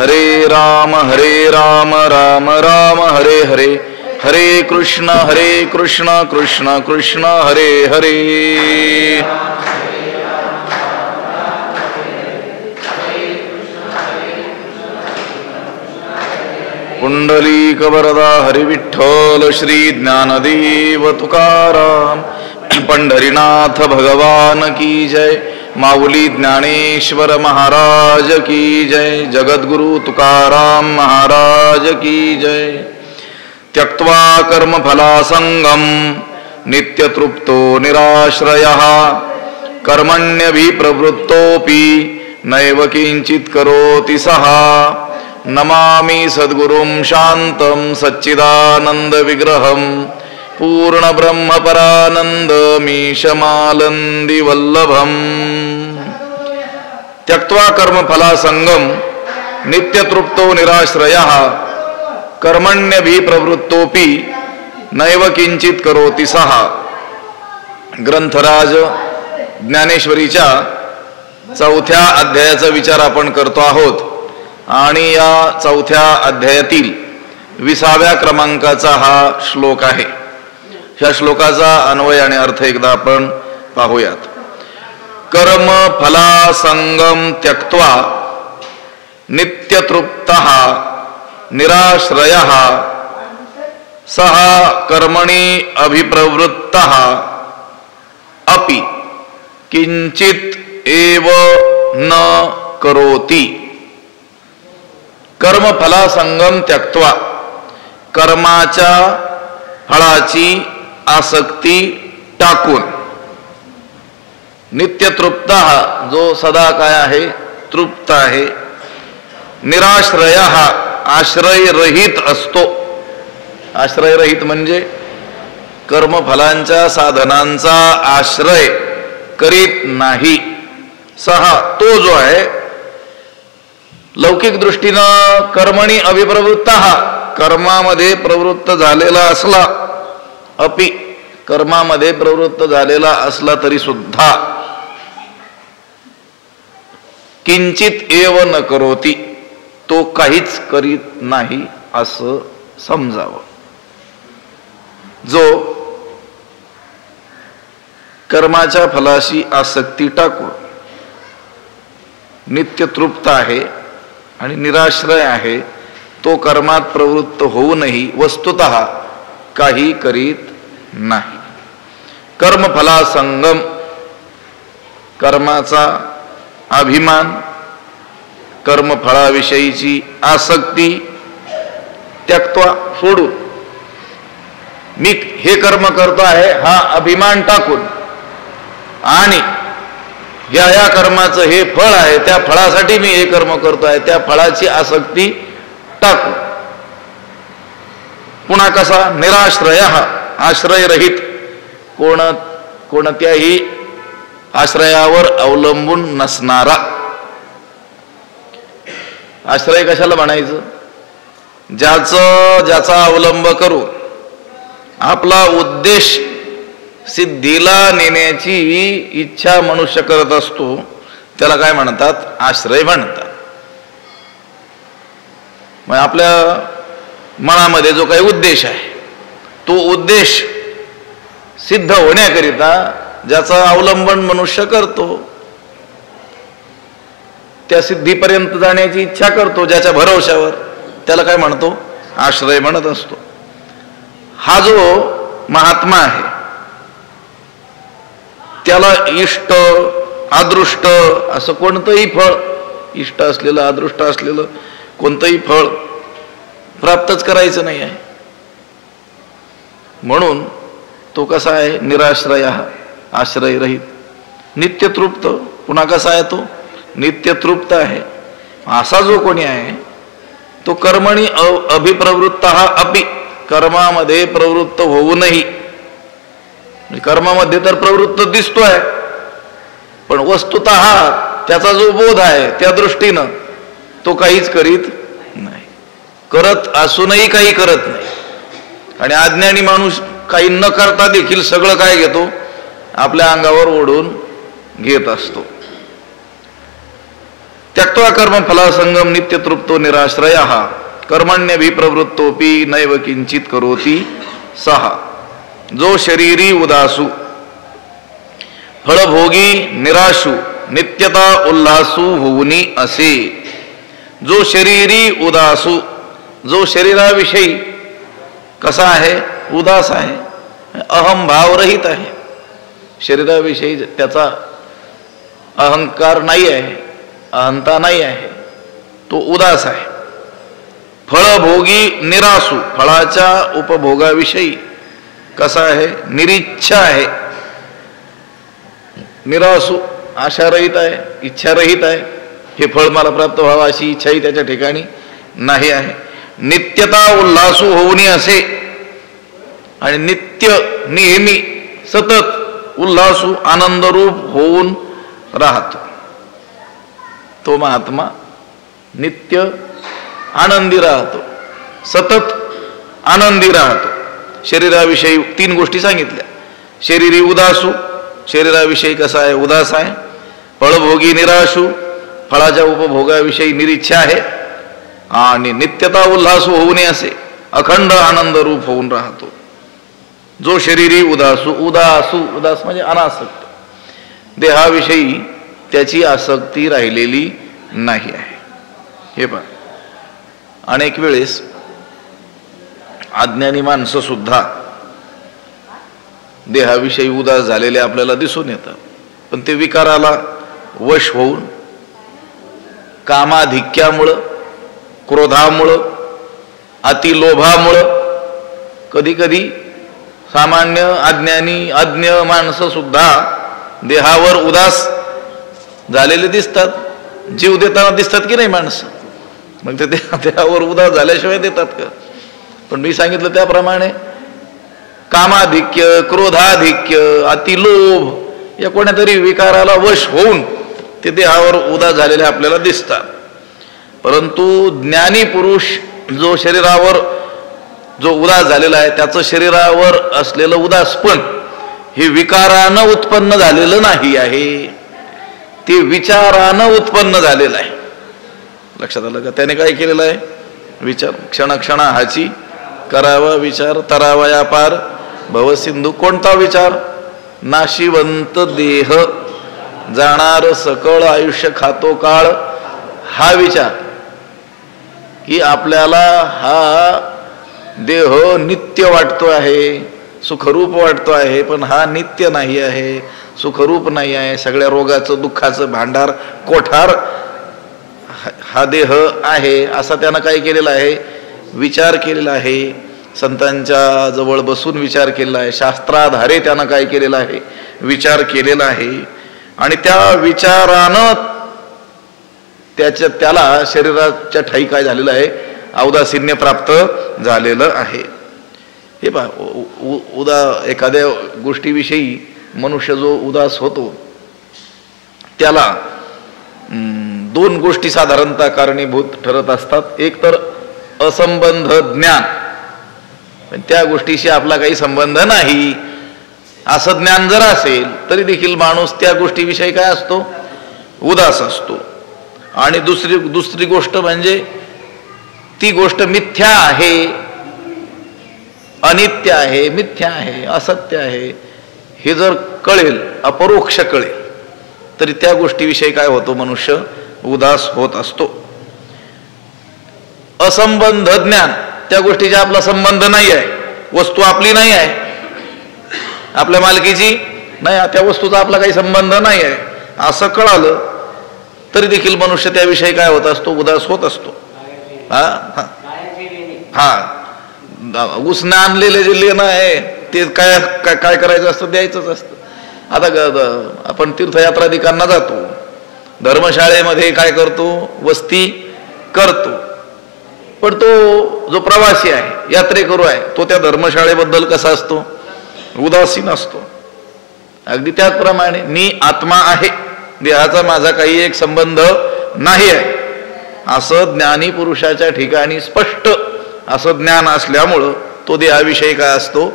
हरे राम राम राम हरे हरे, हरे कृष्ण कृष्ण कृष्ण हरे हरे. पुंडलीक वरदा हरि विठ्ठल श्री ज्ञानदेव तुकाराम. पंढरीनाथ भगवान की जय. माऊली ज्ञानेश्वर महाराज की जय. जगद्गुरु तुकाराम महाराज की जय. त्यक्त्वा कर्मफलासंगम नित्यतृप्तो निराश्रयः कर्मण्यभिप्रवृत्तोऽपि नैव किंचित् करोति सः. नमामि सद्गुरुं शान्तं सच्चिदानंद विग्रहं पूर्ण ब्रह्म परानंदमीशमालंदि वल्लभम्. त्यक्त्वा कर्मफलासंगम नित्यतृप्तो निराश्रयः कर्मण्यभिप्रवृत्तोऽपि नैव किंचित् करोति सः. ग्रंथराज ज्ञानेश्वरीच्या 4थ्या अध्यायाचा विचार आपण करतो आहोत आणि या 4थ्या अध्यायातील 20व्या क्रमांकाचा हा श्लोक आहे. ह्या श्लोकाचा अन्वय आणि अर्थ एकदा आपण पाहूयात. कर्म फलासंगम त्यक्त्वा नित्यतृप्तः निराश्रयः सः कर्मणि अभिप्रवृत्तः अपि किंचित एव न करोति. कर्मफलासंगम त्यक्त्वा कर्माच्या फळाची आसक्ती टाकून नित्यतृप्त जो सदा काय आहे तृप्त आहे. निराश्रय आश्रय रहित असतो. आश्रय रहित म्हणजे कर्मफलांच्या साधनांचा आश्रय करीत नाही. सहा तो जो आहे लौकिक दृष्टीनं कर्मणी अभिप्रवृत्त कर्मामध्ये प्रवृत्त झालेला असला अपि कर्मामध्ये प्रवृत्त झालेला असला तरी सुद्धा किंचित एव न करोति तो काहीच करीत नाही असं समजावं. जो कर्माच्या फलाशी आसक्ती टाकून नित्य तृप्त आहे आणि निराश्रय आहे तो कर्मात प्रवृत्त होऊनही वस्तुतः काही करीत नाही. कर्मफलासंगम कर्माचा अभिमान कर्मफळाविषयीची आसक्ती त्यक्त्वा सोडून मी हे कर्म करतो आहे हा अभिमान टाकून आणि या कर्माचं हे फळ आहे त्या फळासाठी मी हे कर्म करतो आहे त्या फळाची आसक्ती टाकू. पुन्हा कसा निराश्रय आश्रय रहित कोणत्याही आश्रयावर अवलंबून नसणारा. आश्रय कशाला म्हणायचं? ज्याचा अवलंब करून आपला उद्देश सिद्धीला नेण्याची इच्छा मनुष्य करत असतो त्याला काय म्हणतात? आश्रय म्हणतात. मग आपल्या मनामध्ये जो काही उद्देश आहे तो उद्देश सिद्ध होण्याकरिता ज्याचा अवलंबन मनुष्य करतो त्या सिद्धीपर्यंत जाण्याची इच्छा करतो ज्याच्या भरवशावर त्याला काय म्हणतो? आश्रय म्हणत असतो. हा जो महात्मा आहे त्याला इष्ट अदृष्ट असं कोणतंही फळ इष्ट असलेलं अदृष्ट असलेलं कोणतंही फळ प्राप्तच करायचं नाही आहे. म्हणून तो कसा आहे? निराश्रय आश्रय रहित नित्यतृप्त. पुन्हा कसा आहे तो? नित्यतृप्त आहे. असा जो कोणी आहे तो कर्मणी अभिप्रवृत्त अपि कर्मामध्ये प्रवृत्त होऊनही कर्मामध्ये तर प्रवृत्त दिसतोय पण वस्तुतः त्याचा जो बोध आहे त्या दृष्टीनं तो काहीच करीत नाही. करत असूनही काही करत नाही. आणि अज्ञानी माणूस काही न करता देखील सगळं काय घेतो? आपल्या अंगावर ओढून घेत असतो. त्यक्त्वा कर्म फलासंगम नित्य तृप्तो निराश्रयः कर्मण्यभिप्रवृत्तोपि नैव किंचित करोति सः. जो शरीरी उदासू फळभोगी निराशू नित्यता उल्हासू होऊनी असे. जो शरीरी उदासू, जो शरीराविषयी कसा आहे? उदास आहे, अहम भावरहित आहे. शरीराविषयी त्याचा अहंकार नाही आहे, अहंता नाही आहे, तो उदास आहे. फळभोगी निरासू, फळाच्या उपभोगाविषयी कसा आहे? निरीच्छा आहे. निरासू, आशारहित आहे, इच्छारहित आहे. हे फळ मला प्राप्त व्हावं अशी इच्छाही त्याच्या ठिकाणी नाही आहे. नित्यता उल्हासू होऊनी असे. आणि नित्य, नेहमी, सतत उल्हासू आनंदरूप होऊन राहतो तो महात्मा. नित्य आनंदी राहतो, सतत आनंदी राहतो. शरीराविषयी 3 गोष्टी सांगितल्या. शरीरी उदासू, शरीराविषयी कसा आहे? उदास आहे. फळभोगी निराशू, फळाच्या उपभोगाविषयी निरीच्छा आहे. आणि नित्यता उल्हासू होऊ नये असे अखंड आनंद रूप होऊन राहतो. जो शरीरी उदासू, उदास म्हणजे अनासक्त, देहाविषयी त्याची आसक्ती राहिलेली नाही आहे. हे पहा, अनेक वेळेस अज्ञानी माणसं सुद्धा देहाविषयी उदास झालेले आपल्याला दिसून येतात. पण ते विकाराला वश होऊन कामाधिक्यामुळं, क्रोधामुळं, अतिलोभामुळं, कधी कधी सामान्य अज्ञानी अज्ञ माणसं सुद्धा देहावर उदास झालेले दिसतात. जीव देताना दिसतात की नाही माणसं? मग ते देहावर उदास झाल्याशिवाय देतात का? पण मी सांगितलं त्याप्रमाणे कामाधिक्य, क्रोधाधिक्य, अतिलोभ या कोणत्यातरी विकाराला वश होऊन ते देहावर उदास झालेले आपल्याला दिसतात. परंतु ज्ञानी पुरुष जो शरीरावर जो उदास झालेला आहे, त्याचं शरीरावर असलेलं उदासपण हे विकारानं उत्पन्न झालेलं नाही आहे, ते विचारानं उत्पन्न झालेलं आहे. लक्षात आलं का? त्याने काय केलेलं आहे? विचार. क्षणक्षणा हाची करावा विचार, तरावा या पार भवसिंधू. कोणता विचार? नाशिवंत देह जाणार सकळ आयुष्य खातो काळ. हा विचार की आपल्याला हा देह नित्य वाटतो आहे, सुखरूप वाटतो आहे, पण हा नित्य नाही आहे, सुखरूप नाही आहे. सगळ्या रोगाचं दुःखाचं भांडार कोठार हा देह आहे, असा त्यानं काय केलेला आहे? विचार केलेला आहे. संतांच्या जवळ बसून विचार केलेला आहे. शास्त्राधारे त्यानं काय केलेला आहे? विचार केलेला आहे. आणि त्या विचारानं त्याला शरीराच्या ठाई काय झालेलं आहे? औदासीन्य प्राप्त झालेलं आहे. हे पहा, एखाद्या गोष्टीविषयी मनुष्य जो उदास होतो त्याला 2 गोष्टी साधारणतः कारणीभूत ठरत असतात. एक तर असंबंध ज्ञान, पण त्या गोष्टीशी आपला काही संबंध नाही असं ज्ञान जर असेल तरी देखील माणूस त्या गोष्टीविषयी काय असतो? उदास असतो. आणि दुसरी गोष्ट म्हणजे ती गोष्ट मिथ्या आहे, अनित्य आहे, मिथ्या आहे, असत्य आहे हे जर कळेल, अपरोक्ष कळेल, तरी त्या गोष्टीविषयी काय होतो? मनुष्य उदास होत असतो. असंबंध ज्ञान, त्या गोष्टीचा आपला संबंध नाही आहे, वस्तू आपली नाही आहे, आपल्या मालकीची नाही, त्या वस्तूचा आपला काही संबंध नाही आहे असं कळालं तरी देखील मनुष्य त्याविषयी काय होत असतो? उदास होत असतो. उसने आणलेले जे लेणं आहे ते काय काय करायचं असतं? द्यायचंच असतं. आता आपण तीर्थयात्राधिकांना जातो, धर्मशाळेमध्ये काय करतो? वस्ती करतो. पण तो जो प्रवासी आहे, यात्रेकरू आहे, तो त्या धर्मशाळेबद्दल कसा असतो? उदासीन असतो. अगदी त्याचप्रमाणे मी आत्मा आहे, देहाचा माझा काही एक संबंध नाही आहे असं ज्ञानी पुरुषाच्या ठिकाणी स्पष्ट असं ज्ञान असल्यामुळं तो देहाविषयी काय असतो?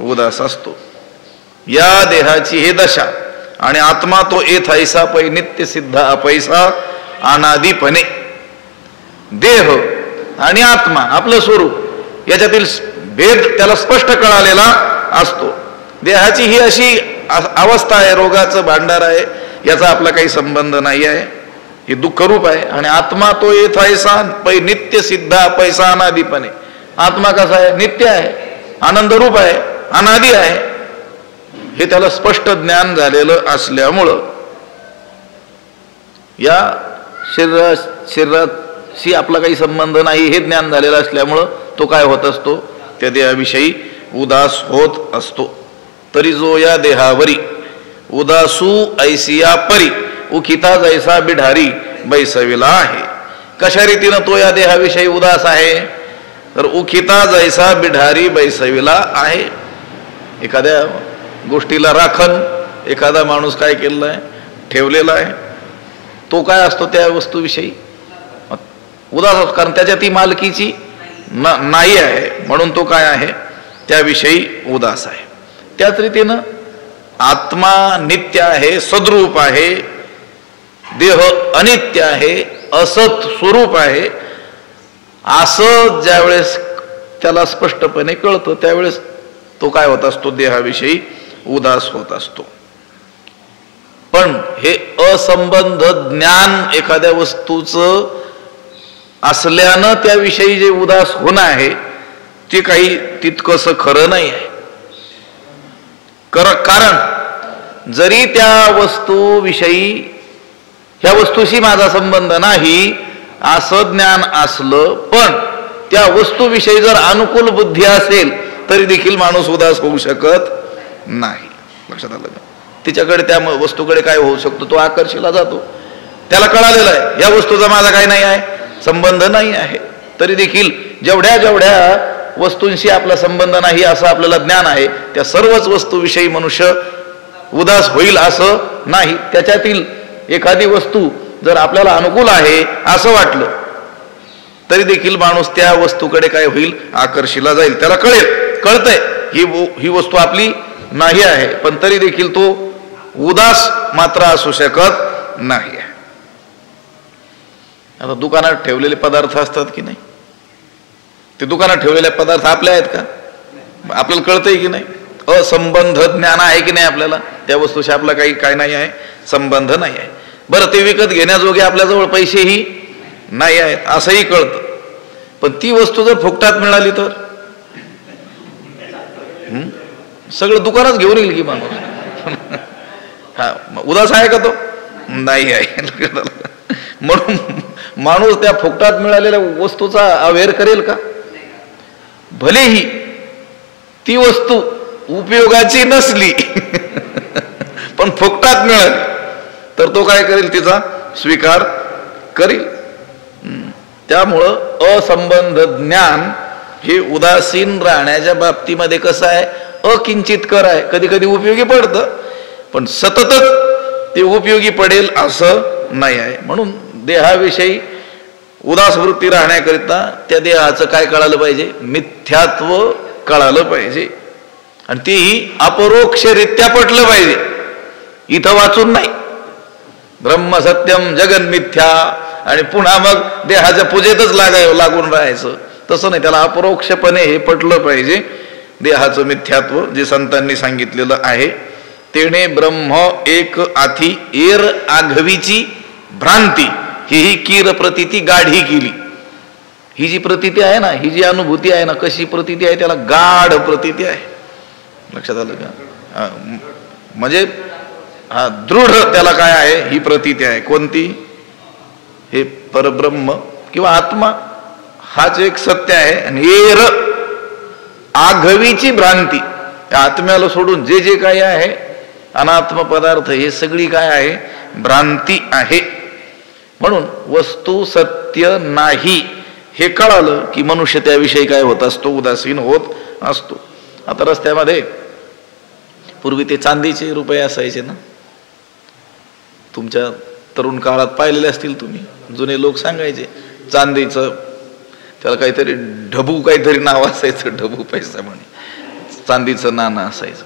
उदास असतो. या देहाची हे दशा. आणि आत्मा तो एथैसा पै नित्य सिद्ध अपैसा अनादिपणे. देह आणि आत्मा आपलं स्वरूप याच्यातील भेद त्याला स्पष्ट कळालेला असतो. देहाची ही अशी अवस्था आहे, रोगाचं भांडार आहे, याचा आपला काही संबंध नाही आहे, हे दुःखरूप आहे. आणि आत्मा तो येथायसा नित्य सिद्धा पैसा अनादिपणे. आत्मा कसा आहे? नित्य आहे, आनंदरूप आहे, अनादी आहे. हे त्याला स्पष्ट ज्ञान झालेलं असल्यामुळं या शरीराशी आपला काही संबंध नाही हे ज्ञान झालेलं असल्यामुळं तो काय होत असतो? त्या देहाविषयी उदास होत असतो. तरी जो या देहावरी उदासू ऐसिया परी उखिता जैसा बिढारी बैसविला आहे. कशा रीतीनं तो या देहाविषयी उदास आहे? तर उखिता जैसा बिढारी बैसविला आहे. एखाद्या गोष्टीला राखण एखादा माणूस काय केलेला आहे? ठेवलेला आहे. तो काय असतो? त्या वस्तूविषयी उदास असतो, कारण त्याच्या ती मालकीची नाही आहे, म्हणून तो काय आहे? त्याविषयी उदास आहे. त्याच रीतीनं आत्मा नित्य आहे, सद्रूप आहे, देह अनित्य आहे, असत स्वरूप आहे, असं ज्यावेळेस त्याला स्पष्टपणे कळतं त्यावेळेस तो काय होत असतो? देहाविषयी उदास होत असतो. पण हे असंबंध ज्ञान एखाद्या वस्तूचं असल्यानं त्याविषयी जे उदास होणं आहे ते काही तितकंसं खरं नाही आहे. कारण जरी त्या वस्तूविषयी ह्या वस्तूशी माझा संबंध नाही असं ज्ञान असलं, पण त्या वस्तूविषयी जर अनुकूल बुद्धी असेल तरी देखील माणूस उदास होऊ शकत नाही. लक्षात आलं का? तिच्याकडे त्या वस्तूकडे काय होऊ शकतो? तो आकर्षिला जातो. त्याला कळालेलं आहे या वस्तूचा माझा काही नाही आहे, संबंध नाही आहे. तरी देखील जेवढ्या जेवढ्या वस्तूंशी आपला संबंध नाही असं आपल्याला ज्ञान आहे, त्या सर्वच वस्तूविषयी मनुष्य उदास होईल असं नाही. त्याच्यातील एखादी वस्तू जर आपल्याला अनुकूल आहे असं वाटलं तरी देखील माणूस त्या वस्तूकडे काय होईल? आकर्षिला जाईल. त्याला कळतंय ही वस्तू आपली नाही आहे, पण तरी देखील तो उदास मात्र असू शकत नाही. आता दुकानात ठेवलेले पदार्थ असतात की नाही? ते दुकानात ठेवलेले पदार्थ आपले आहेत का? आपल्याला कळतंय की नाही? असंबंध ज्ञान आहे की नाही आपल्याला? त्या वस्तूशी आपला काही काय नाही आहे, संबंध नाही आहे. बरं, ते विकत घेण्याजोगे आपल्याजवळ पैसेही नाही आहेत असंही कळतं. पण ती वस्तू जर फुकटात मिळाली तर सगळं दुकानात घेऊन येईल की माणूस? हा, उदास आहे का तो? नाही आहे. म्हणून माणूस त्या फुकटात मिळालेल्या वस्तूचा अवेअर करेल का? भलेही ती वस्तू उपयोगाची नसली पण फुकटात मिळाली तर तो काय करेल? तिचा स्वीकार करेल. त्यामुळं असंबंध ज्ञान हे उदासीन राहण्याच्या बाबतीमध्ये कसं आहे? अकिंचितकर आहे. कधी कधी उपयोगी पडतं, पण सततच ते उपयोगी पडेल असं नाही आहे. म्हणून देहाविषयी उदास वृत्ती राहण्याकरिता त्या देहाचं काय कळालं पाहिजे? मिथ्यात्व कळालं पाहिजे, आणि तेही अपरोक्षरित्या पटलं पाहिजे. इथं वाचून नाही ब्रह्म सत्यम जगन मिथ्या आणि पुन्हा मग देहाच्या पूजेतच लागून राहायचं, तसं नाही. त्याला अपरोक्षपणे हे पटलं पाहिजे देहाचं मिथ्यात्व, जे संतांनी सांगितलेलं आहे. तेणे ब्रह्म एक आथी एर आघवीची भ्रांती ही कीर प्रतीती गाढी केली. ही जी प्रतीती आहे ना, ही जी अनुभूती आहे ना, कशी प्रतीती आहे? त्याला गाढ प्रतीती आहे. लक्षात आलं का? म्हणजे हा दृढ त्याला काय आहे? ही प्रतीती आहे. कोणती? हे परब्रह्म किंवा आत्मा हाच एक सत्य आहे. आणि एर आघवीची भ्रांती, त्या आत्म्याला सोडून जे जे काही आहे अनात्म पदार्थ हे सगळी काय आहे? भ्रांती आहे. म्हणून वस्तू सत्य नाही हे कळालं की मनुष्य त्याविषयी काय होत असतो? उदासीन होत असतो. आता रस्त्यामध्ये पूर्वी ते चांदीचे रुपये असायचे ना, तुमच्या तरुण काळात पाहिलेले असतील तुम्ही. जुने लोक सांगायचे चांदीचं, त्याला काहीतरी ढबू काहीतरी नाव असायचं, ढबू पैसा म्हणे, चांदीचं नाणं असायचं.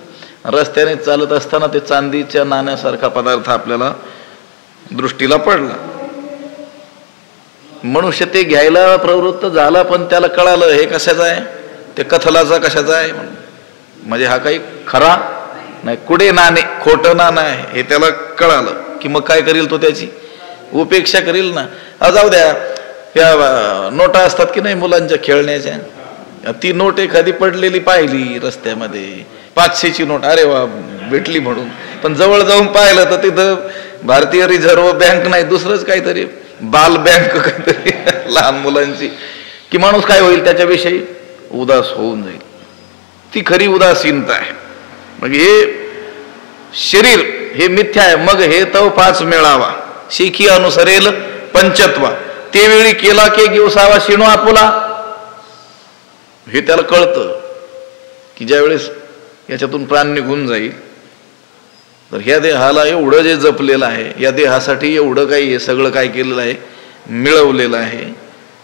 रस्त्याने चालत असताना ते चांदीच्या नाण्यासारखा पदार्थ आपल्याला दृष्टीला पडला. मनुष्य ते घ्यायला प्रवृत्त झाला, पण त्याला कळालं हे कशाचं आहे, ते कथलाचा कशाचा आहे म्हणून. म्हणजे हा काही खरा नाही, कुडे नाणे, खोटं नाणं आहे हे त्याला कळालं की मग काय करील तो, त्याची उपेक्षा करील ना. जाऊ द्या, या नोटा असतात की नाही मुलांच्या खेळण्याच्या, ती नोट एखादी पडलेली पाहिली रस्त्यामध्ये, 500ची नोट, अरे वा भेटली म्हणून, पण जवळ जाऊन पाहिलं तर तिथं भारतीय रिझर्व्ह बँक नाही, दुसरंच काहीतरी बाल बँक काहीतरी लहान मुलांची, की माणूस काय होईल, त्याच्याविषयी उदास होऊन जाईल. ती खरी उदासीनता आहे. मग हे शरीर हे मिथ्या आहे, मग हे तव पाच मिळावा, शिखी अनुसरेल पंचत्वा, ते वेळी केला के गिवसावा शिणू आपुला. हे त्याला कळतं की ज्या वेळेस याच्यातून प्राण निघून जाईल, तर ह्या देहाला एवढं जे जपलेलं आहे, या देहासाठी एवढं काही हे सगळं काय केलेलं आहे, मिळवलेलं आहे.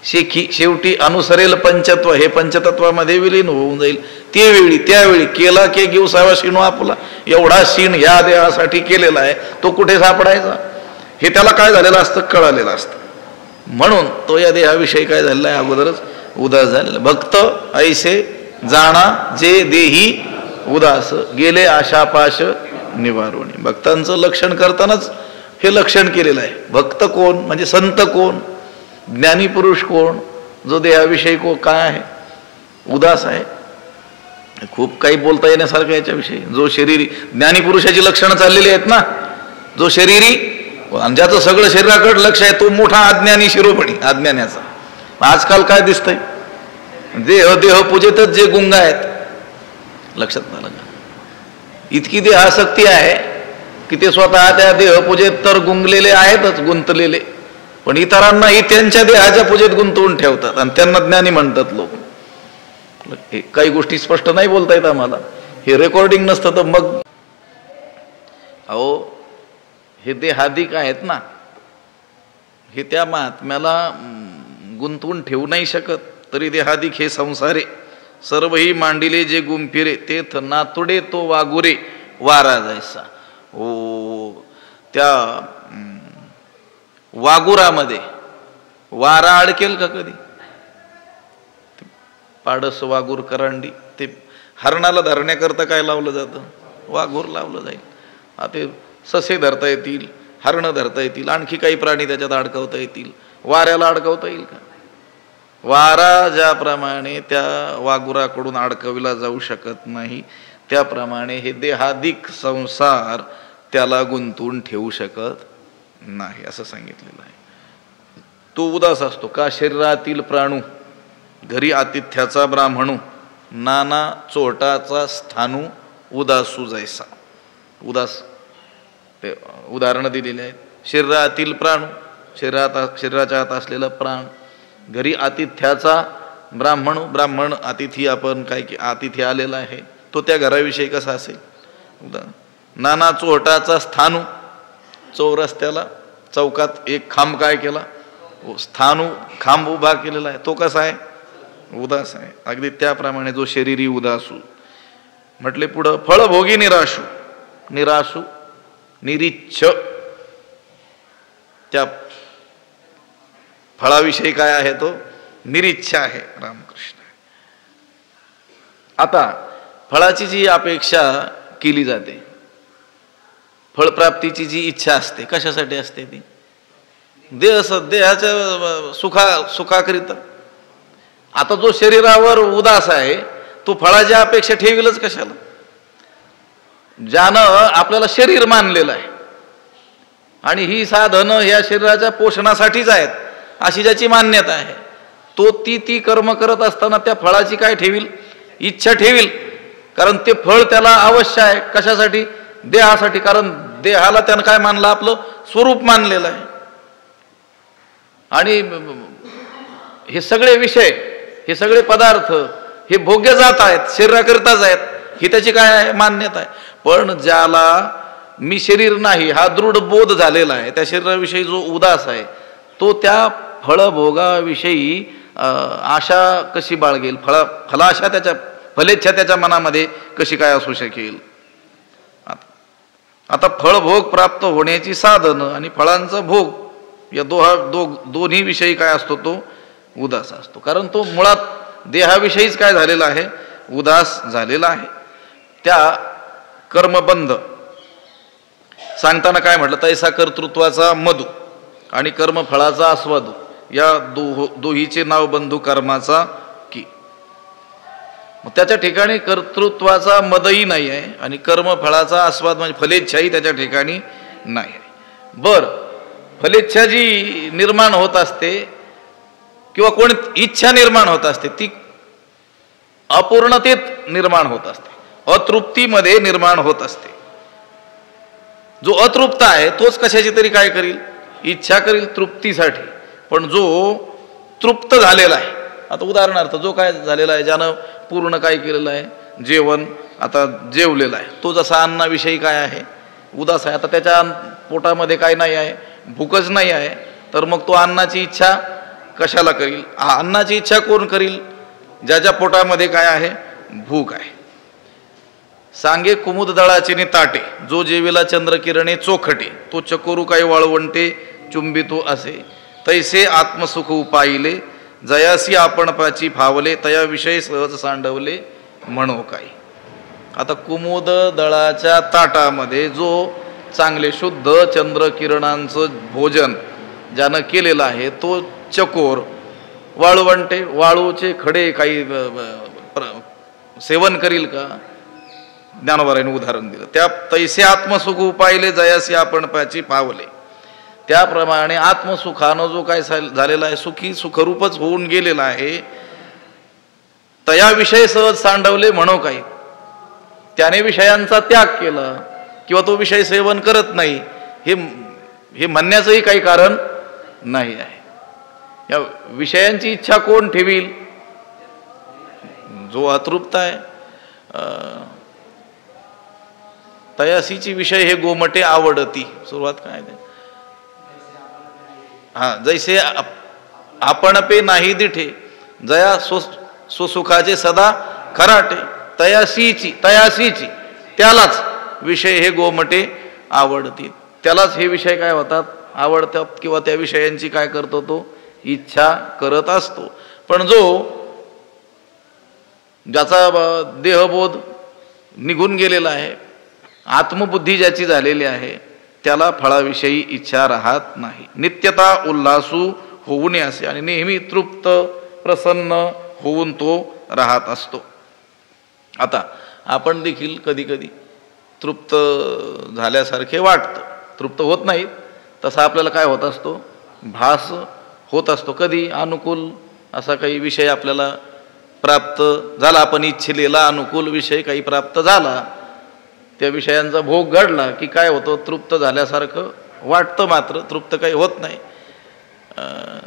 शेवटी अनुसरेल पंचत्व, हे पंचतत्वामध्ये विलीन होऊन जाईल. ते वेळी त्यावेळी केला के गिवसावा शिणू आपुला, एवढा शिण ह्या देहासाठी केलेला आहे, तो कुठे सापडायचा हे त्याला काय झालेलं असतं, कळालेलं असतं. म्हणून तो या देहाविषयी काय झालेला आहे, अगोदरच उदास झालेला. भक्त ऐसे जाणा जे देही उदास, गेले आशापाश निवारोणी. भक्तांचं लक्षण करतानाच हे लक्षण केलेलं आहे. भक्त कोण म्हणजे संत कोण, ज्ञानी पुरुष कोण, जो देहाविषयी काय आहे, उदास आहे. खूप काही बोलता येण्यासारखं याच्याविषयी. जो शरीरी, ज्ञानी पुरुषाची लक्षणं चाललेली आहेत ना, जो शरीरी, ज्याचं सगळं शरीराकडे लक्ष आहे, तो मोठा अज्ञानी शिरोमणी, अज्ञानाचा. आजकाल काय दिसतंय, देह पूजेतच जे गुंग आहेत, लक्षात आलं का, इतकी देहासक्ती आहे की ते स्वतः त्या देहपूजेत तर गुंगलेले आहेतच, गुंतलेले, पण इतरांनाही त्यांच्या देहाच्या पूजेत गुंतवून ठेवतात आणि त्यांना ज्ञानी म्हणतात लोक. काही गोष्टी स्पष्ट नाही बोलता येत आम्हाला, हे रेकॉर्डिंग नसतं तर मग. अहो हे देहादिक आहेत ना, हे त्या महात्म्याला गुंतवून ठेवू नाही शकत. तरी देहादिक हे संसारे सर्वही मांडिले जे गुंफिरे, तेथ नातुडे तो वागुरे वारा जायसा. ओ त्या वागुरामध्ये वारा अडकेल का कधी, पाडस वागूर करंडी, ते हरणाला धरण्याकरता काय लावलं जातं, वाघूर लावलं जाईल. ते ससे धरता येतील, हरणं धरता येतील, आणखी काही प्राणी त्याच्यात अडकवता येतील, वाऱ्याला अडकवता येईल का. वारा ज्याप्रमाणे त्या वाघुराकडून अडकविला जाऊ शकत नाही, त्याप्रमाणे हे देहादिक संसार त्याला गुंतवून ठेवू शकत नाही, असं सांगितलेलं आहे. तो उदास असतो का, शरीरातील प्राणू, घरी आतिथ्याचा ब्राह्मणू, नाना चोटाचा स्थानू उदासू जैसा. उदास ते उदाहरणं दिलेली आहेत. शरीरातील प्राणू, शरीराच्या आत असलेला प्राण, घरी आतिथ्याचा ब्राह्मण, ब्राह्मण अतिथी, आपण काय की अतिथी आलेला आहे, तो त्या घराविषयी कसा असेल. नाना चोटाचा स्थानू, चौरस्त्याला चौकात एक खांब काय केला, स्थानू खांब उभा केलेला आहे, तो कसा आहे, उदास आहे. अगदी त्याप्रमाणे जो शरीरी उदासू. म्हटले पुढं, फळभोगी निराशू, निराशू निरीच्छ, त्या फळाविषयी काय आहे, तो निरीच्छा आहे. रामकृष्ण. आता फळाची जी अपेक्षा केली जाते, फळप्राप्तीची जी इच्छा असते, कशासाठी असते ती, देहाच्या सुखाकरिता. आता जो शरीरावर उदास आहे तो फळाच्या अपेक्षा ठेवीलच कशाला. ज्यानं आपल्याला शरीर मानलेलं आहे आणि ही साधनं ह्या शरीराच्या पोषणासाठीच आहेत अशी ज्याची मान्यता आहे, तो ती कर्म करत असताना त्या फळाची काय ठेवील, इच्छा ठेवील. कारण ते फळ त्याला अवश्य आहे, कशासाठी, देहासाठी. कारण देहाला त्यानं काय मानलं, आपलं स्वरूप मानलेलं आहे. आणि हे सगळे विषय, हे सगळे पदार्थ हे भोग्य जात आहेत, शरीराकरिताच आहेत, ही त्याची काय आहे, मान्यता आहे. पण ज्याला मी शरीर नाही हा दृढ बोध झालेला आहे, त्या शरीराविषयी जो उदास आहे, तो त्या फळभोगाविषयी आशा कशी बाळगेल, फलाशा त्याच्या, फलेच्छा त्याच्या मनामध्ये कशी काय असू शकेल. आता फळभोग प्राप्त होण्याची साधनं आणि फळांचा भोग या दोन्ही विषयी काय असतो तो उदास असतो, कारण तो मुळात देहाविषयीच काय झालेला आहे, उदास झालेला आहे. त्या कर्मबंध सांगताना काय म्हटलं, तैसा कर्तृत्वाचा मधु आणि कर्मफळाचा आस्वादू, या दोहीचे नाव बंधू कर्माचा की. मग त्याच्या ठिकाणी कर्तृत्वाचा मदही नाही आहे आणि कर्मफळाचा आस्वाद म्हणजे फलेच्छाही त्याच्या ठिकाणी नाही आहे. बरं, फलेच्छा जी निर्माण होत असते किंवा कोणी इच्छा निर्माण होत असते ती अपूर्णतेत निर्माण होत असते, अतृप्तीमध्ये निर्माण होत असते. जो अतृप्त आहे तोच कशाची तरी काय करील, इच्छा करील तृप्तीसाठी. पण जो तृप्त झालेला आहे, आता उदाहरणार्थ जो काय झालेला आहे, ज्यानं पूर्ण काय केलेलं आहे, जेवण आता जेवलेला आहे, तो जसा अन्नाविषयी काय आहे, उदास आहे. आता त्याच्या पोटामध्ये काय नाही आहे, भूकच नाही आहे, तर मग तो अन्नाची इच्छा कशाला करील. अन्नाची इच्छा कोण करील, ज्याच्या पोटामध्ये काय आहे, भूक आहे. सांगे कुमुद दळाचे नि ताटे, जो जेवेला चंद्रकिरणे चोखटे, तो चकोरू काही वाळवंटे चुंबितो असे. तैसे आत्मसुख उपाईले, जयासी आपण पाची फावले, तया विषय सहज सांडवले म्हणो काही. आता कुमुद दळाच्या ताटामध्ये जो चांगले शुद्ध चंद्रकिरणांचं भोजन ज्यानं केलेलं आहे, तो चकोर वाळवंटे वाळूचे खडे काही सेवन करील का. ज्ञानोबारायने उदाहरण दिलं. त्या तैसे आत्मसुख उपायले, जयासी आपण पाची पावले, त्याप्रमाणे आत्मसुखानं जो काय झालेला आहे, सुखी सुखरूपच होऊन गेलेला आहे, तया विषय सहज सांडवले म्हणो काही. त्याने विषयांचा त्याग केला किंवा तो विषय सेवन करत नाही, हे म्हणण्याचंही काही कारण नाही आहे. या विषयांची इच्छा कोण ठेवील, जो अतृप्त आहे. तयासीची विषय हे गोमटे आवडती, सुरुवात काय ते, जैसे आपण पे नाही दिठे, जया सुसुखाचे सदा खराटे, तयासीची त्यालाच विषय हे गोमटे आवडतील, त्यालाच हे विषय काय होतात, आवडतात किंवा त्या विषयांची काय करतो तो इच्छा करत असतो. पण जो ज्याचा देहबोध निघून गेलेला आहे, आत्मबुद्धी ज्याची झालेली आहे, त्याला फळाविषयी इच्छा राहत नाही. नित्यता उल्हासू होऊ नये असे आणि नेहमी तृप्त प्रसन्न होऊन तो राहत असतो. आता आपण देखील कधी कधी तृप्त झाल्यासारखे वाटतं, तृप्त होत नाही, तसा आपल्याला काय होत असतो, भास होत असतो. कधी अनुकूल असा काही विषय आपल्याला प्राप्त झाला, आपण इच्छिलेला अनुकूल विषय काही प्राप्त झाला, त्या विषयांचा भोग घडला की काय होतं, तृप्त झाल्यासारखं वाटतं, मात्र तृप्त काही होत नाही.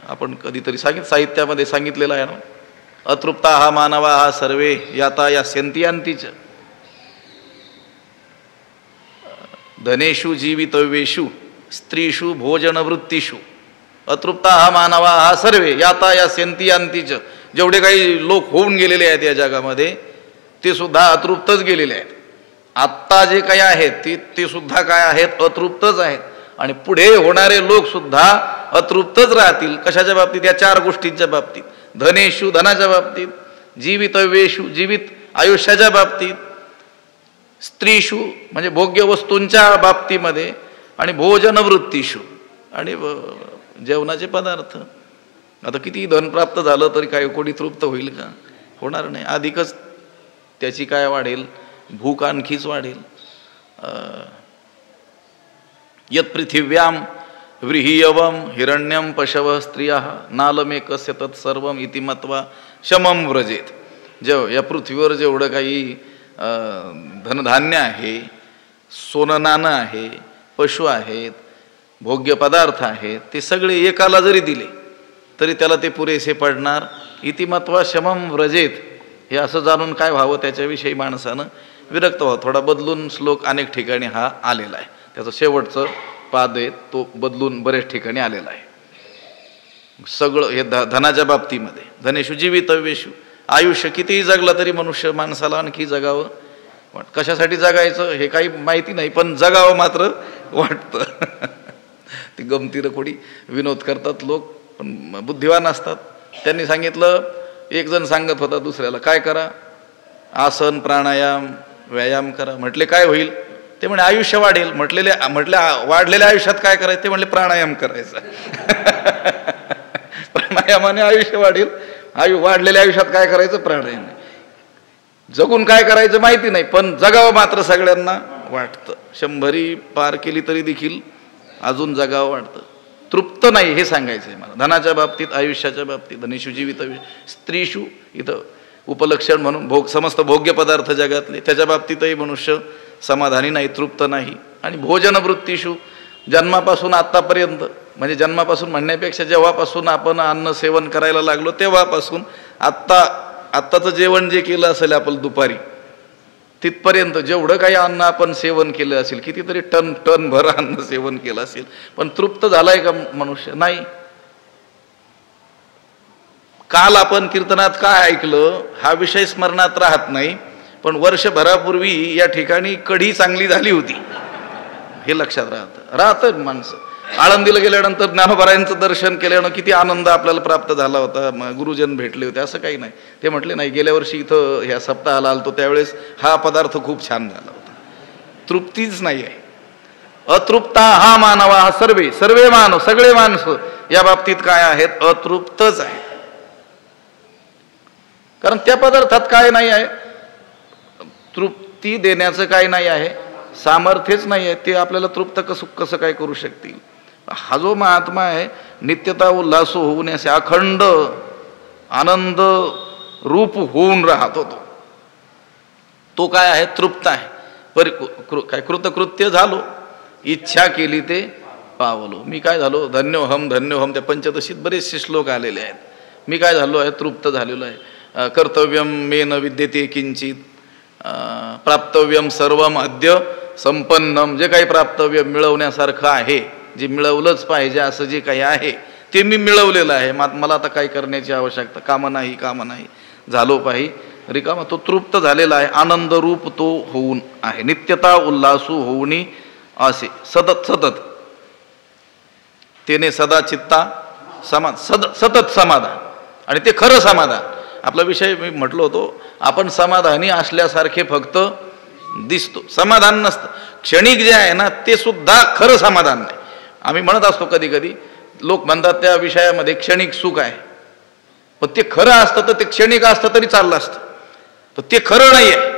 आपण कधीतरी साहित्यामध्ये सांगितलेलं आहे ना, अतृप्ता हा मानवा हा सर्वे याता या सेंतियांतीच धनेषु जीवितव्येषु स्त्रीषु भोजनवृत्तीषु. अतृप्ता हा मानवा हा सर्वे याता या सेंतियांतीच, जेवढे काही लोक होऊन गेलेले आहेत या जगामध्ये ते सुद्धा अतृप्तच गेलेले आहेत. आत्ता जे काही आहेत ते सुद्धा काय आहेत, अतृप्तच आहेत. आणि पुढे होणारे लोक सुद्धा अतृप्तच राहतील. कशाच्या बाबतीत, या चार गोष्टींच्या बाबतीत, धनेषु धनाच्या बाबतीत, जीवितव्येषु जीवित आयुष्याच्या बाबतीत, स्त्रीषु म्हणजे भोग्य वस्तूंच्या बाबतीमध्ये, आणि भोजनवृत्तीषु आणि जेवणाचे पदार्थ. आता किती धन प्राप्त झालं तरी काय कोणी तृप्त होईल का, होणार नाही. अधिकच त्याची काय वाढेल, भूक आणखीच वाढेल. यत पृथिव्याम व्रीहियवम हिरण्यम पशव स्त्रिया नालमेकस्य तत्सर्वम इति मत्वा शमम व्रजेत. या पृथ्वीवर जेवढं काही धनधान्य आहे, सोनं नाणं आहे, पशु आहेत, भोग्य पदार्थ आहेत, ते सगळे एकाला जरी दिले तरी त्याला ते पुरेसे पडणार. इति मत्वा शमम व्रजेत, हे असं जाणून काय व्हावं, त्याच्याविषयी माणसानं विरक्त व्हावं. थोडा बदलून श्लोक अनेक ठिकाणी हा आलेला आहे, त्याचं शेवटचं पाद आहे तो बदलून बऱ्याच ठिकाणी आलेला आहे. सगळं हे धनाच्या बाबतीमध्ये, धनेषु जीवितव्येषु, आयुष्य कितीही जगलं तरी मनुष्य माणसाला आणखी जगावं. कशासाठी जगायचं हे काही माहिती नाही, पण जगावं मात्र वाटतं. ती गमतीनं कोणी विनोद करतात लोक, पण बुद्धिवान असतात. त्यांनी सांगितलं, एक जण सांगत होता दुसऱ्याला, काय करा, आसन प्राणायाम व्यायाम करा. म्हटले काय होईल? ते म्हणे आयुष्य वाढेल. म्हटलं वाढलेल्या आयुष्यात काय करायचं? ते म्हटले प्राणायाम करायचा. प्राणायामाने आयुष्य वाढेल. वाढलेल्या आयुष्यात काय करायचं? प्राणायाम. जगून काय करायचं माहिती नाही, पण जगावं मात्र सगळ्यांना वाटतं. 100 पार केली तरी देखील अजून जगावं वाटतं. तृप्त नाही हे सांगायचंय मला. धनाच्या बाबतीत, आयुष्याच्या बाबतीत, धनेषु जीवित स्त्रीषु, इथं उपलक्षण म्हणून समस्त भोग्य पदार्थ जगातले, त्याच्या बाबतीतही मनुष्य समाधानी नाही, तृप्त नाही. आणि भोजन वृत्तीषु, जन्मापासून आत्तापर्यंत, म्हणजे जन्मापासून म्हणण्यापेक्षा जेव्हापासून आपण अन्न सेवन करायला लागलो तेव्हापासून आत्ताचं जेवण जे केलं असेल आपण दुपारी, तिथपर्यंत जेवढं काही अन्न आपण सेवन केलं असेल, कितीतरी टन भर अन्न सेवन केलं असेल, पण तृप्त झालाय का मनुष्य? नाही. काल आपण कीर्तनात काय ऐकलं हा विषय स्मरणात राहत नाही, पण वर्षभरापूर्वी या ठिकाणी कढी चांगली झाली होती हे लक्षात राहतं माणसं. आळंदीला गेल्यानंतर ज्ञानोबारायांचं दर्शन केल्यानं किती आनंद आपल्याला प्राप्त झाला होता, गुरुजन भेटले होते, असं काही नाही. ते म्हटले नाही, गेल्या वर्षी इथं ह्या सप्ताहाला आलतो त्यावेळेस हा पदार्थ खूप छान झाला होता. तृप्तीच नाही आहे. अतृप्ता हा मानवा, हा सर्वे मानव, सगळे माणसं या बाबतीत काय आहेत? अतृप्तच आहेत. कारण त्या पदार्थात काय नाही आहे? तृप्ती देण्याचं काय नाही आहे? सामर्थ्यच नाही आहे. ते आपल्याला तृप्त कसं काय करू शकतील? हा जो महात्मा आहे, नित्यता उल्हास होऊन असे अखंड आनंद रूप होऊन राहत होतो, तो काय आहे? तृप्त आहे. काय कृतकृत्य झालो, इच्छा केली ते पावलो. मी काय झालो? धन्योहम. त्या पंचदशीत बरेचसे श्लोक आलेले आहेत. मी काय झालो आहे? तृप्त झालेलो आहे. कर्तव्यम मे न विद्यते किंचित, प्राप्तव्यम सर्वम अद्य संपन्नम. जे काही प्राप्तव्य मिळवण्यासारखं आहे, जे मिळवलंच पाहिजे असं जे काही आहे ते मी मिळवलेलं आहे. मला आता काय करण्याची आवश्यकता, काम नाही झालो पाहिजे रिकामा. तो तृप्त झालेला आहे, आनंद रूप तो होऊन आहे. नित्यता उल्हासू होऊनी असे सतत तेने सदा चित्ता सतत समाधान. आणि ते खरं समाधान. आपला विषय मी म्हटलो होतो, आपण समाधानी असल्यासारखे फक्त दिसतो, समाधान नसतं. क्षणिक जे आहे ना ते सुद्धा खरं समाधान नाही. आम्ही म्हणत असतो कधी कधी, लोक म्हणतात त्या विषयामध्ये क्षणिक सुख आहे, पण ते खरं असतं तर ते क्षणिक असतं तरी चाललं असतं. तर ते खरं नाही आहे,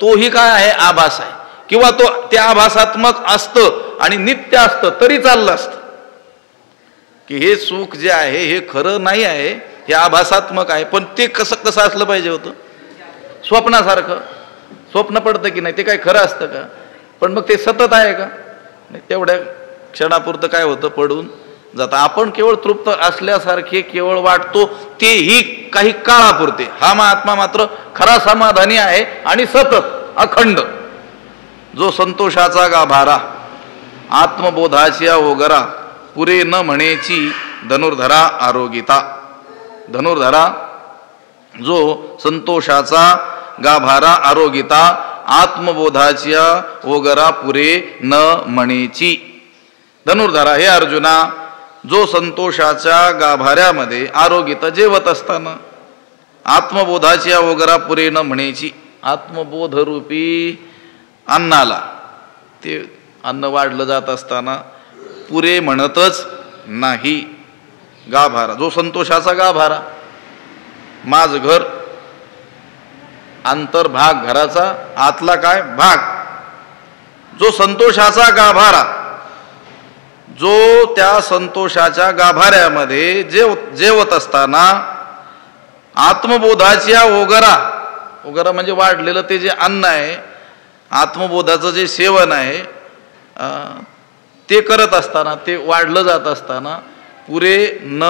तोही काय आहे? आभास आहे. किंवा ते आभासात्मक असतं आणि नित्य असतं तरी चाललं असतं. की हे सुख जे आहे हे खरं नाही आहे, हे आभासात्मक आहे. पण ते कसं असलं पाहिजे होतं? स्वप्नासारखं. स्वप्न पडतं की नाही? ते काय खरं असतं का? पण मग ते सतत आहे का? नाही. तेवढ्या क्षणापुरतं काय होतं? पडून जातं. आपण केवळ तृप्त असल्यासारखे केवळ वाटतो, तेही काही काळापुरते. हा महात्मा मात्र खरा समाधानी आहे आणि सतत अखंड. जो संतोषाचा गाभारा, आत्मबोधाच्या ओगरा, पुरे न म्हणेची धनुर्धरा आरोगिता. धनुर्धरा जो संतोषाचा गाभारा आरोगिता, आत्मबोधाच्या ओगरा पुरे न म्हणेची. धनुर्धरा, हे अर्जुना, जो संतोषाच्या गाभाऱ्यामध्ये आरोगिता जेवत असताना आत्मबोधाच्या ओगरा पुरे न म्हणेची. आत्मबोधरूपी अन्नाला, ते अन्न वाढलं जात असताना पुरे म्हणतच नाही. गाभारा, जो संतोषाचा गाभारा, माझ घर, अंतर्भाग घराचा, आतला काय भाग, जो संतोषाचा गाभारा, जो त्या संतोषाच्या गाभाऱ्यामध्ये जेवत असताना आत्मबोधाच्या ओगरा म्हणजे वाढलेलं ते जे अन्न आहे, आत्मबोधाचं जे सेवन आहे ते करत असताना, ते वाढलं जात असताना पुरे न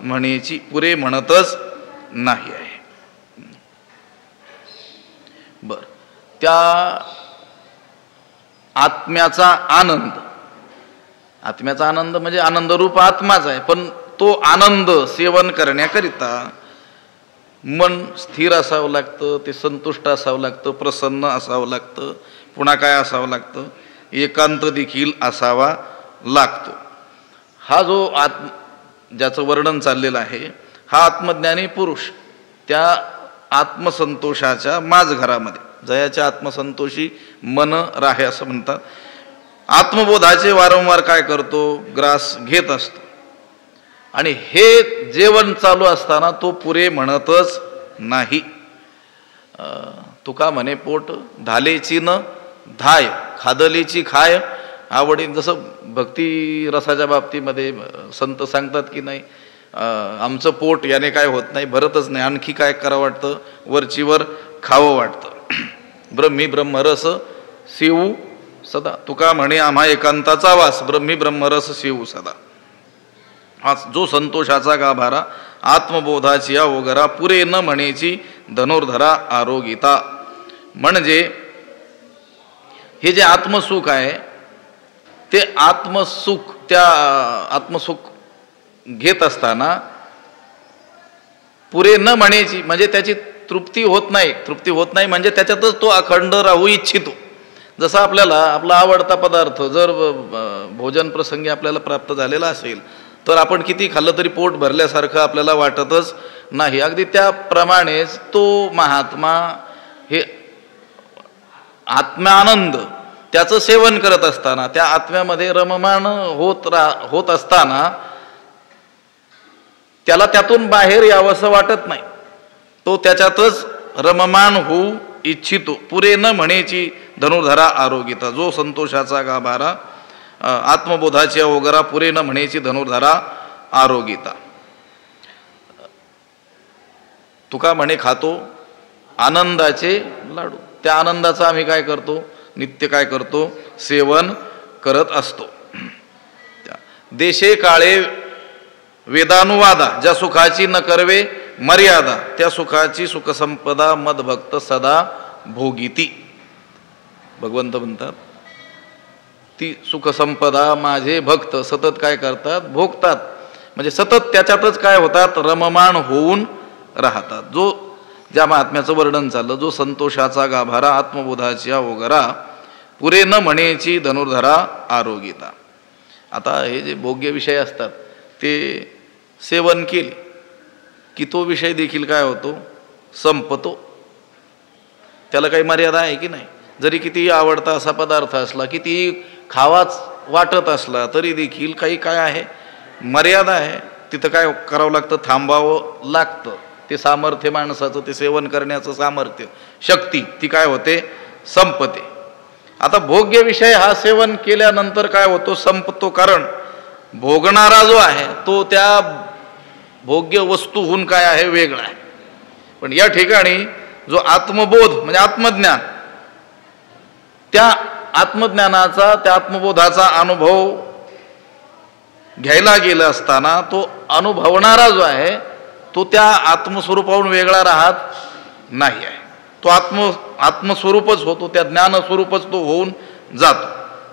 म्हणेची, पुरे म्हणतच नाही आहे. बर, त्या आत्म्याचा आनंद म्हणजे आनंदरूप आत्माच आहे, पण तो आनंद सेवन करण्याकरिता मन स्थिर असावं लागतं, ते संतुष्ट असावं लागतं, प्रसन्न असावं लागतं, पुन्हा काय असावं लागतं? एकांत देखील असावा लागतो. हा जो ज्याचं वर्णन चाललेलं आहे, हा आत्मज्ञानी पुरुष त्या आत्मसंतोषाच्या माझघरामध्ये, जयाच्या आत्मसंतोषी मन राहे असं म्हणतात, आत्मबोधाचे वारंवार काय करतो, ग्रास घेत असतो. आणि हे जेवण चालू असताना तो पुरे म्हणतच नाही. तुका म्हणे पोट धालेची न धाय, खादलेची खाय आवडी. जसं भक्ती रसाच्या बाबतीमध्ये संत सांगतात की नाही, आमचं पोट याने काय होत नाही, भरतच नाही, आणखी काय करावं वाटतं, वरचीवर खावं वाटतं. ब्रह्मी ब्रह्मरस शिवू सदा. तुका म्हणे आम्हा एकांताचा वास, ब्रह्मी ब्रह्मरस शिवू सदा. हा जो संतोषाचा गाभारा, आत्मबोधाची या ओगरा, पुरे न म्हणेची धनुर्धरा आरोगिता. म्हणजे हे जे आत्मसुख आहे ते आत्मसुख, त्या आत्मसुख घेत असताना पुरे न म्हणेची म्हणजे त्याची तृप्ती होत नाही. तृप्ती होत नाही म्हणजे त्याच्यातच तो अखंड राहू इच्छितो. जसा आपल्याला आपला आवडता पदार्थ जर भोजन प्रसंगी आपल्याला प्राप्त झालेला असेल तर आपण किती खाल्लं तरी पोट भरल्यासारखं आपल्याला वाटतच नाही. अगदी त्याप्रमाणेच तो महात्मा हे आत्मानंद त्याचं सेवन करत असताना, त्या आत्म्यामध्ये रममाण होत असताना त्याला त्यातून बाहेर यावंसं वाटत नाही. तो त्याच्यातच रममाण होऊ इच्छितो. पुरे न म्हणेची धनुर्धरा आरोगिता. जो संतोषाचा गाभारा, आत्मबोधाची ओगरा, पुरे न म्हणेची धनुर्धरा आरोगिता. तुका म्हणे खातो आनंदाचे लाडू. त्या आनंदाचं आम्ही काय करतो, नित्य काय करतो, सेवन करत असतो. देशे काळे वेदानुवादा, ज्या सुखाची न करवे मर्यादा, त्या सुखाची सुखसंपदा मदभक्त सदा भोगिती. भगवंत म्हणतात ती सुखसंपदा माझे भक्त सतत काय करतात, भोगतात. म्हणजे सतत त्याच्यातच काय होतात, रममाण होऊन राहतात. जो ज्या महात्म्याचं वर्णन चाललं, जो संतोषाचा गाभारा, आत्मबोधाची ओगरा, पुरे न म्हणेची धनुर्धरा आरोगिता. आता हे जे भोग्य विषय असतात ते सेवन केले की तो विषय देखील काय होतो, संपतो. त्याला काही मर्यादा आहे की नाही. जरी किती आवडता असा पदार्थ असला, किती खावाच वाटत असला तरी देखील काही काय आहे, मर्यादा आहे. तिथं काय करावं लागतं, थांबावं लागतं. ते सामर्थ्य माणसाचं, ते सेवन करण्याचं सामर्थ्य, शक्ती ती काय होते, संपते. आता भोग्य विषय हा सेवन केल्यानंतर काय होतो, संपतो. कारण भोगणारा जो आहे तो त्या भोग्य वस्तूहून काय आहे, वेगळा आहे. पण या ठिकाणी जो आत्मबोध म्हणजे आत्मज्ञान, त्या आत्मज्ञानाचा, त्या आत्मबोधाचा अनुभव घ्यायला गेला असताना तो अनुभवणारा जो आहे तो त्या आत्मस्वरूपाहून वेगळा राहत नाही आहे. तो आत्मस्वरूपच होतो, त्या ज्ञानस्वरूपच तो होऊन जातो.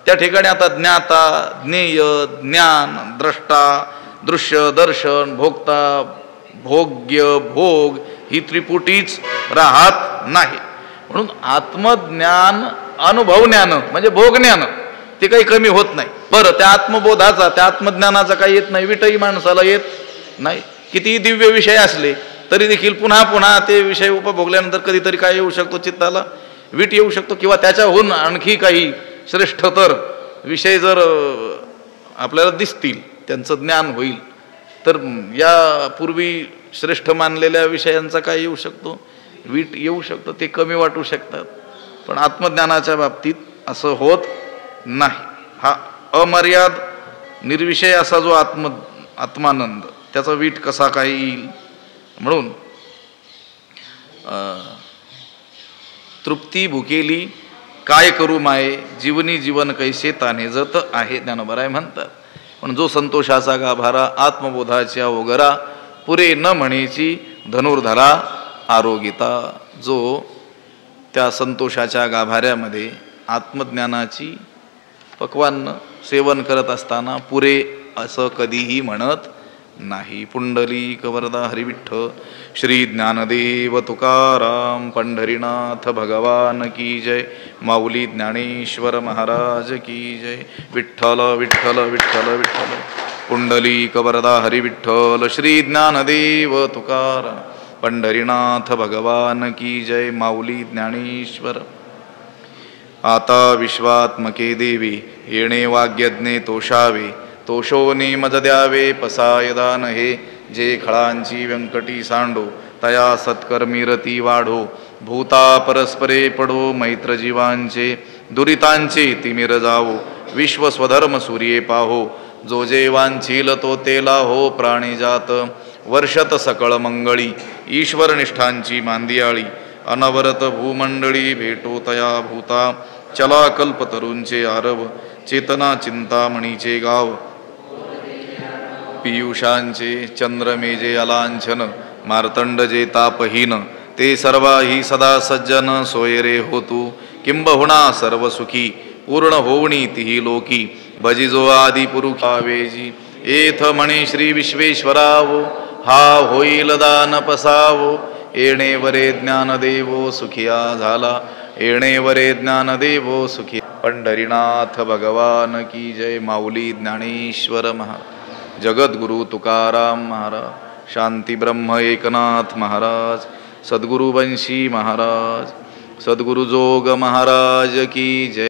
त्या ठिकाणी आता ज्ञाता, ज्ञेय, ज्ञान, द्रष्टा, दृश्य, दर्शन, भोक्ता, भोग्य, भोग ही त्रिपुटीच राहत नाही. म्हणून आत्मज्ञान, अनुभव ज्ञान म्हणजे भोग ज्ञान ते काही कमी होत नाही. बरं, त्या आत्मबोधाचा, त्या आत्मज्ञानाचा काही येत नाही, विटही माणसाला येत नाही. किती दिव्य विषय असले तरी देखील पुन्हा पुन्हा ते विषय उपभोगल्यानंतर कधीतरी काय येऊ शकतो, चित्ताला वीट येऊ शकतो. किंवा त्याच्याहून आणखी काही श्रेष्ठतर विषय जर आपल्याला दिसतील, त्यांचं ज्ञान होईल, तर या पूर्वी श्रेष्ठ मानलेल्या विषयांचा काय येऊ शकतो, वीट येऊ शकतो. ते कमी वाटू शकतात. पण आत्मज्ञानाच्या बाबतीत असं होत नाही. हा अमर्याद निर्विषय असा जो आत्मानंद, त्याचा वीट कसा काय येईल. म्हणून तृप्ती भुकेली काय करू माये, जीवनी जीवन कैसे ताने जत आहे, ज्ञानोबराय म्हणतात. पण जो संतोषाचा गाभारा, आत्मबोधाच्या ओगरा, पुरे न म्हणेची धनुर्धरा आरोगिता. जो त्या संतोषाच्या गाभाऱ्यामध्ये आत्मज्ञानाची पक्वान्न सेवन करत असताना पुरे असं कधीही म्हणत नाही. पुंडलिक वरदा हरिविठ्ठल श्री ज्ञानदेव तुकाराम पंढरीनाथ भगवान की जय. माऊली ज्ञानेश्वर महाराज की जय. विठ्ठल विठ्ठल विठ्ठल विठ्ठल. पुंडलिक वरदा हरी विठ्ठल श्री ज्ञानदेव तुकाराम पंढरीनाथ भगवान की जय. माऊली ज्ञानेश्वर. आता विश्वात्मके देवी येणे वाग्यज्ञे तोषावे तोषोनी मज द्यावे पसाय दान हे जे खळांची व्यंकटी सांडो तया सत्कर्मी रती वाढो भूता परस्परे पडो मैत्र जीवांचे दुरितांचे तिमिर जावो विश्व स्वधर्म सूर्ये पाहो जो जे वांछील तो तेला हो प्राणी जात वर्षत सकळ मंगळी ईश्वर निष्ठांची मांदियाळी अनवरत भूमंडळी भेटो तया भूता चला कल्पतरूंचे आरव चेतना चिंतामणीचे गाव पियुषांचे चंद्रमेजे अलांछन मार्तंड जे तापहीन ते सर्वाही सदा सज्जन सोयरे होतू किंबहुना सर्व सुखी पूर्ण होवणी तिही लोकी भजिजो आदि पुरुषावेजी एथ म्हणे श्री विश्वेश्वरावो हा होईल दान पसावो येणे वरे ज्ञानदेवो सुखिया झाला येणे वरे ज्ञानदेवो सुखी. पंढरीनाथ भगवान की जय. माऊली ज्ञानेश्वर महाराज जगद्गुरु तुकाराम महाराज शांती ब्रह्म एकनाथ महाराज सद्गुरु वंशी महाराज सद्गुरु जोग महाराज की जय.